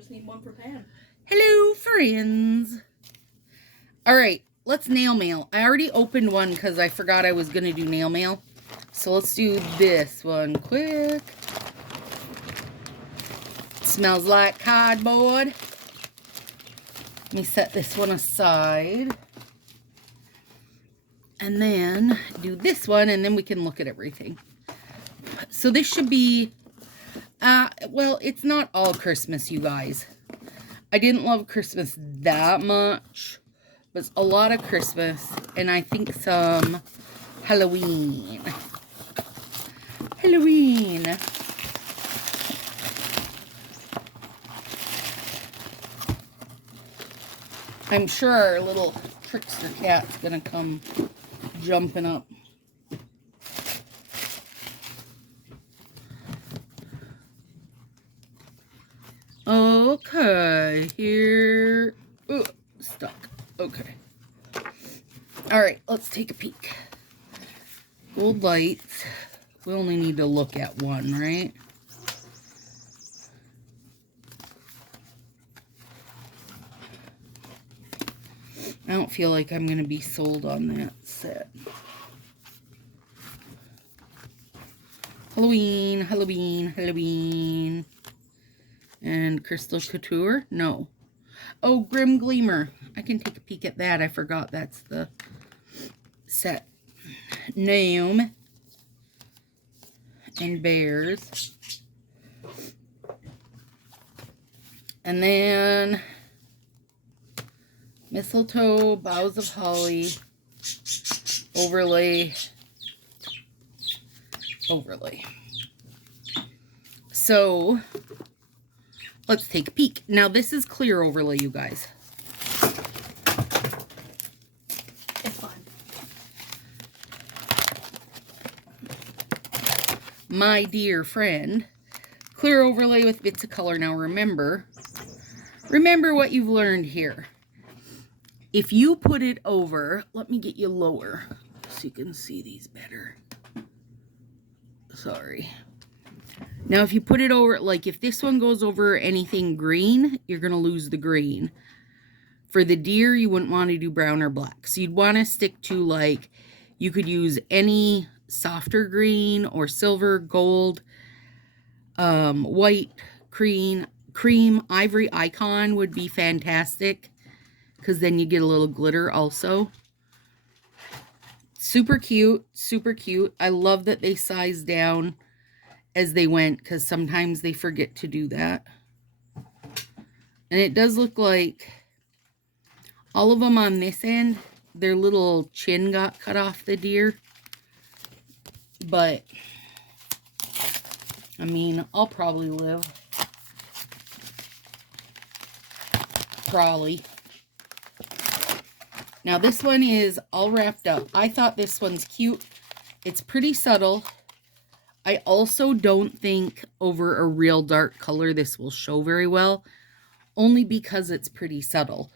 just need one for Pan. Hello, friends. All right, let's nail mail. I already opened one because I forgot I was going to do nail mail. So let's do this one quick. It smells like cardboard. Let me set this one aside. And then do this one, and then we can look at everything. So this should be, well, it's not all Christmas, you guys. I didn't love Christmas that much, but it's a lot of Christmas, and I think some Halloween. Halloween. I'm sure our little trickster cat's gonna come jumping up. Okay, here. Ooh, stuck. Okay. All right, let's take a peek. Gold lights. We only need to look at one, right? I don't feel like I'm going to be sold on that set. Halloween, Halloween, Halloween. And Crystal Couture? No. Oh, Grim Gleamer. I can take a peek at that. I forgot that's the set. Gnome. And bears. And then mistletoe, boughs of holly, overlay. So let's take a peek. Now this is clear overlay, you guys. It's fine. My dear friend, clear overlay with bits of color. Now remember what you've learned here. If you put it over, let me get you lower so you can see these better. Sorry. Now if you put it over, like if this one goes over anything green, you're going to lose the green. For the deer, you wouldn't want to do brown or black. So you'd want to stick to, like, you could use any softer green or silver, gold, white, cream, ivory icon would be fantastic, because then you get a little glitter also. Super cute, super cute. I love that they sized down as they went, because sometimes they forget to do that. And it does look like all of them on this end, their little chin got cut off the deer. But, I mean, I'll probably live. Probably. Now this one is all wrapped up. I thought this one's cute. It's pretty subtle. I also don't think over a real dark color this will show very well, only because it's pretty subtle.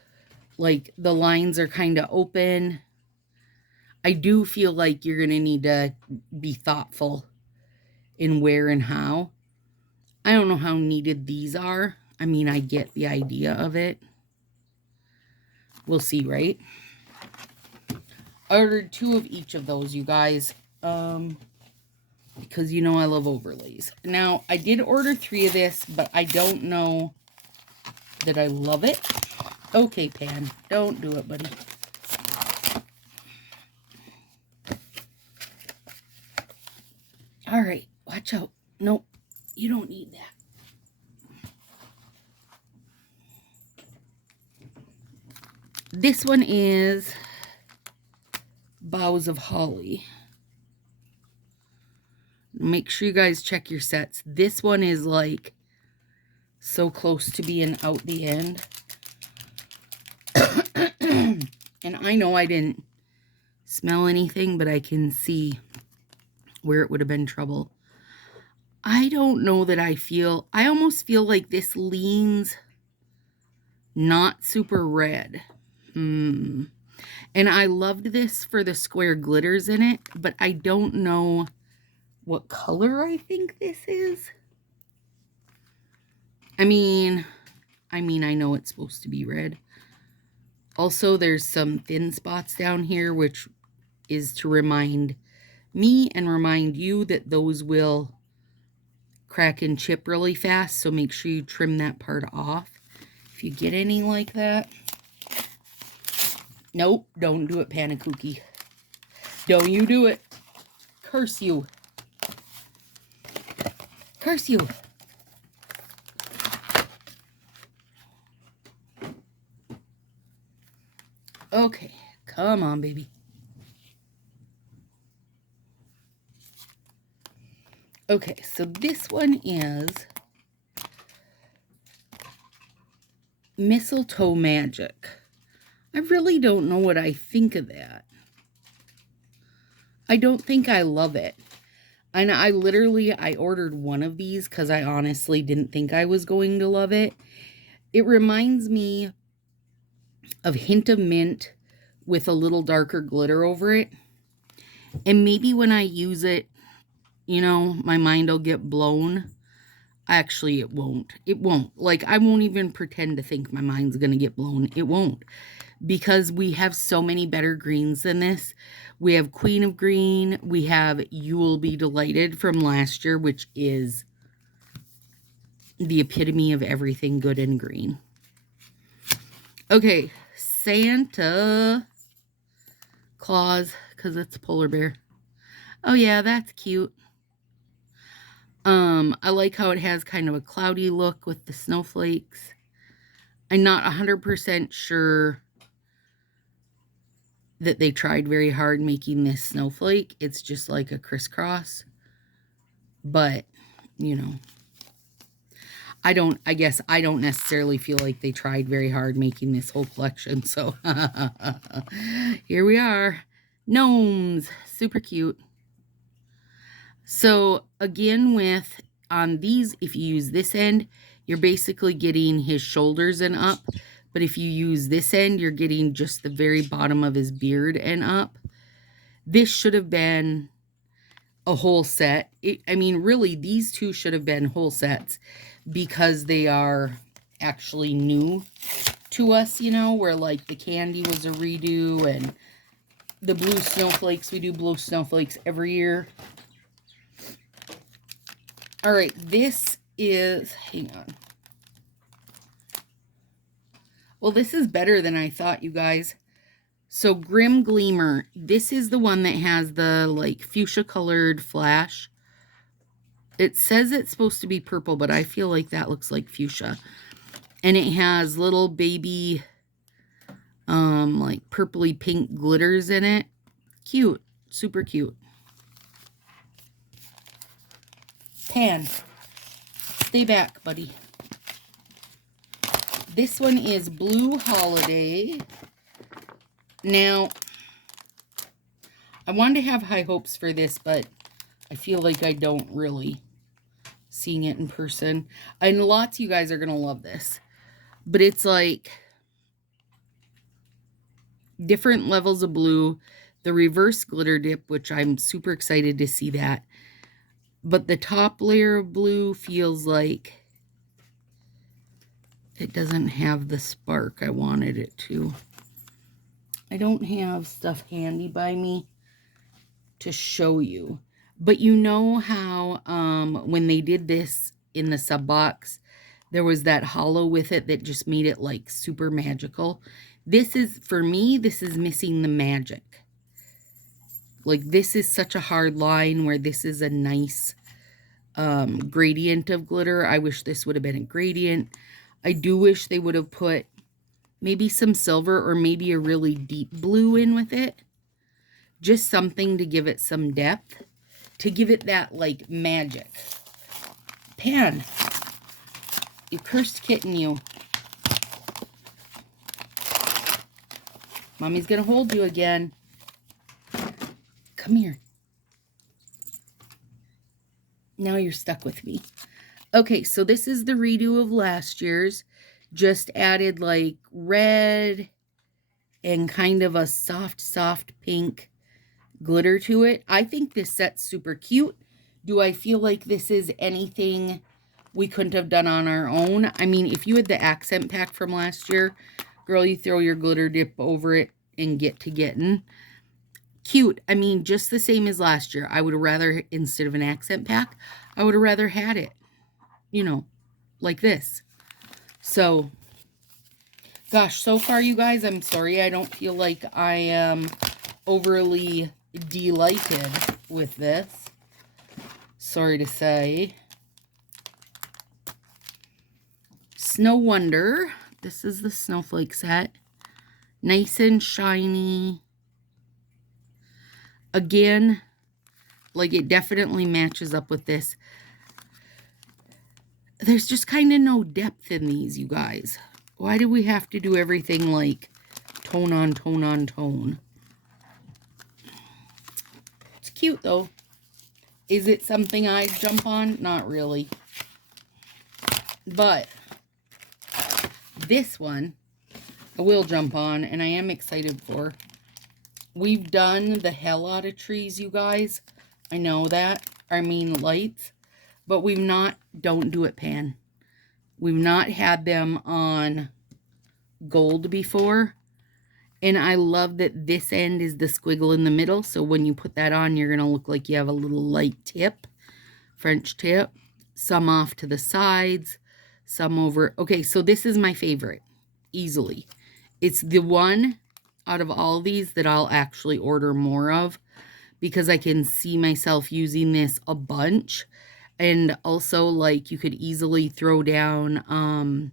Like, the lines are kind of open. I do feel like you're going to need to be thoughtful in where and how. I don't know how needed these are. I mean, I get the idea of it. We'll see, right? I ordered 2 of each of those, you guys. Because you know I love overlays. Now, I did order 3 of this, but I don't know that I love it. Okay, Pan. Don't do it, buddy. All right. Watch out. Nope. You don't need that. This one is Boughs of Holly. Make sure you guys check your sets. This one is like so close to being out the end. And I know I didn't smell anything, but I can see where it would have been trouble. I don't know that I almost feel like this leans not super red. And I loved this for the square glitters in it, but I don't know what color I think this is. I mean, I mean, I know it's supposed to be red. Also, there's some thin spots down here, which is to remind me and remind you that those will crack and chip really fast. So make sure you trim that part off if you get any like that. Nope, don't do it, Panakuki. Don't you do it. Curse you. Curse you. Okay, come on, baby. Okay, so this one is Mistletoe Magic. I really don't know what I think of that. I don't think I love it. And I ordered one of these because I honestly didn't think I was going to love it. It reminds me of Hint of Mint with a little darker glitter over it. And maybe when I use it, you know, my mind will get blown. Actually, it won't. It won't. Like, I won't even pretend to think my mind's going to get blown. It won't. Because we have so many better greens than this. We have Queen of Green. We have You Will Be Delighted from last year, which is the epitome of everything good and green. Okay, Santa Claus, because it's a polar bear. Oh yeah, that's cute. I like how it has kind of a cloudy look with the snowflakes. I'm not 100% sure that they tried very hard making this snowflake. It's just like a crisscross. But, you know, I guess I don't necessarily feel like they tried very hard making this whole collection. So, here we are. Gnomes. Super cute. So, again, on these, if you use this end, you're basically getting his shoulders and up. But if you use this end, you're getting just the very bottom of his beard and up. This should have been a whole set. I mean, really, these two should have been whole sets because they are actually new to us, you know, where like the candy was a redo and the blue snowflakes, we do blue snowflakes every year. All right, this is, hang on. Well, this is better than I thought, you guys. So Grim Gleamer, this is the one that has the like fuchsia colored flash. It says it's supposed to be purple, but I feel like that looks like fuchsia. And it has little baby, like purpley pink glitters in it. Cute, super cute. Pan, stay back, buddy. This one is Blue Holiday. Now, I wanted to have high hopes for this, but I feel like I don't really, seeing it in person. And lots of you guys are going to love this. But it's like different levels of blue. The reverse glitter dip, which I'm super excited to see that. But the top layer of blue feels like it doesn't have the spark I wanted it to. I don't have stuff handy by me to show you. But you know how when they did this in the sub box, there was that hollow with it that just made it like super magical. This is, for me, this is missing the magic. Like this is such a hard line where this is a nice gradient of glitter. I wish this would have been a gradient. I do wish they would have put maybe some silver or maybe a really deep blue in with it. Just something to give it some depth. To give it that, like, magic. Pan. You cursed kitten, you. Mommy's gonna hold you again. Come here. Now you're stuck with me. Okay, so this is the redo of last year's. Just added like red and kind of a soft pink glitter to it. I think this set's super cute. Do I feel like this is anything we couldn't have done on our own. I mean, if you had the accent pack from last year, girl, you throw your glitter dip over it and get to getting. Cute. I mean, just the same as last year. I would have rather, instead of an accent pack, I would have rather had it, you know, like this. So, gosh, so far, you guys, I'm sorry. I don't feel like I am overly delighted with this. Sorry to say. Snow Wonder. This is the snowflake set. Nice and shiny. Again, like it definitely matches up with this. There's just kind of no depth in these, you guys. Why do we have to do everything like tone on tone on tone? It's cute though. Is it something I'd jump on? Not really. But this one I will jump on, and I am excited for. We've done the hell out of trees, you guys. I know that. I mean lights. But we've not, don't do it pan. We've not had them on gold before. And I love that this end is the squiggle in the middle. So when you put that on, you're going to look like you have a little light tip. French tip. Some off to the sides. Some over. Okay, so this is my favorite. Easily. It's the one out of all these that I'll actually order more of, because I can see myself using this a bunch. And also, like, you could easily throw down,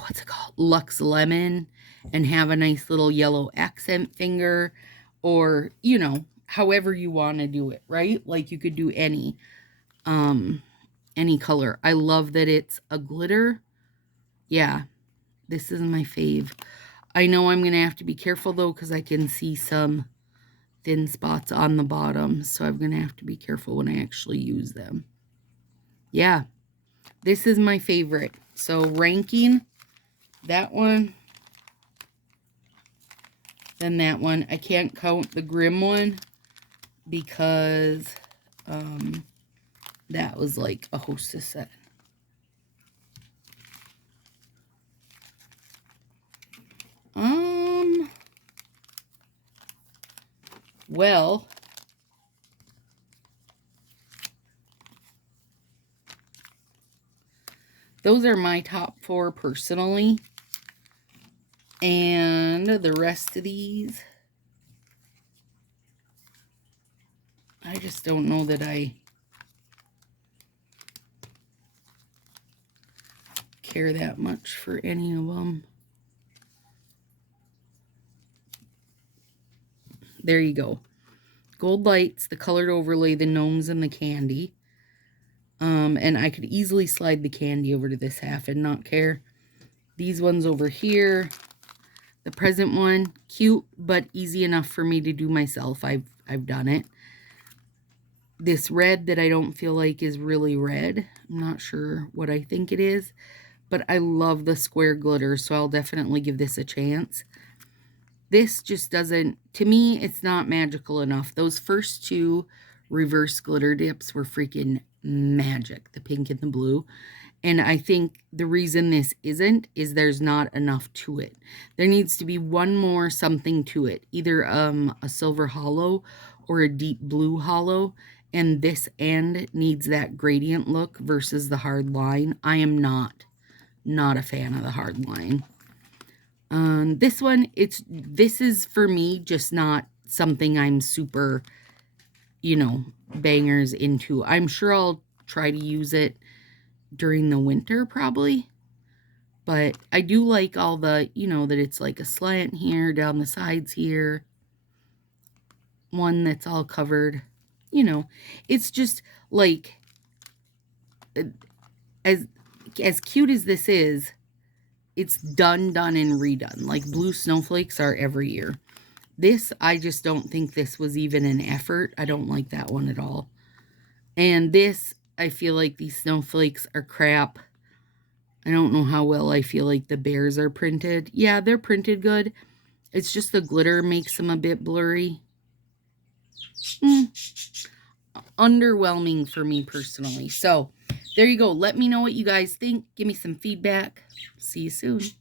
what's it called? Luxe Lemon, and have a nice little yellow accent finger, or, you know, however you want to do it, right? Like, you could do any color. I love that it's a glitter. Yeah, this is my fave. I know I'm going to have to be careful, though, because I can see some thin spots on the bottom. So I'm going to have to be careful when I actually use them. Yeah, this is my favorite. So ranking, that one, then that one. I can't count the Grimm one because that was like a hostess set. Well, those are my top 4 personally. And the rest of these, I just don't know that I care that much for any of them. There you go. Gold lights, the colored overlay, the gnomes, and the candy. And I could easily slide the candy over to this half and not care. These ones over here. The present one, cute, but easy enough for me to do myself. I've done it. This red that I don't feel like is really red. I'm not sure what I think it is. But I love the square glitter, so I'll definitely give this a chance. This just doesn't, to me, it's not magical enough. Those first 2 reverse glitter dips were freaking magic, the pink and the blue. And I think the reason this isn't is there's not enough to it. There needs to be one more something to it, either a silver hollow or a deep blue hollow. And this end needs that gradient look versus the hard line. I am not a fan of the hard line. This one, this is for me just not something I'm super, you know, bangers into. I'm sure I'll try to use it during the winter probably. But I do like all the, you know, that it's like a slant here, down the sides here. One that's all covered. You know, it's just like, as cute as this is, it's done and redone. Like blue snowflakes are every year. This, I just don't think this was even an effort. I don't like that one at all. And this, I feel like these snowflakes are crap. I don't know how well I feel like the bears are printed. Yeah, they're printed good. It's just the glitter makes them a bit blurry. Underwhelming for me personally. So, there you go. Let me know what you guys think. Give me some feedback. See you soon.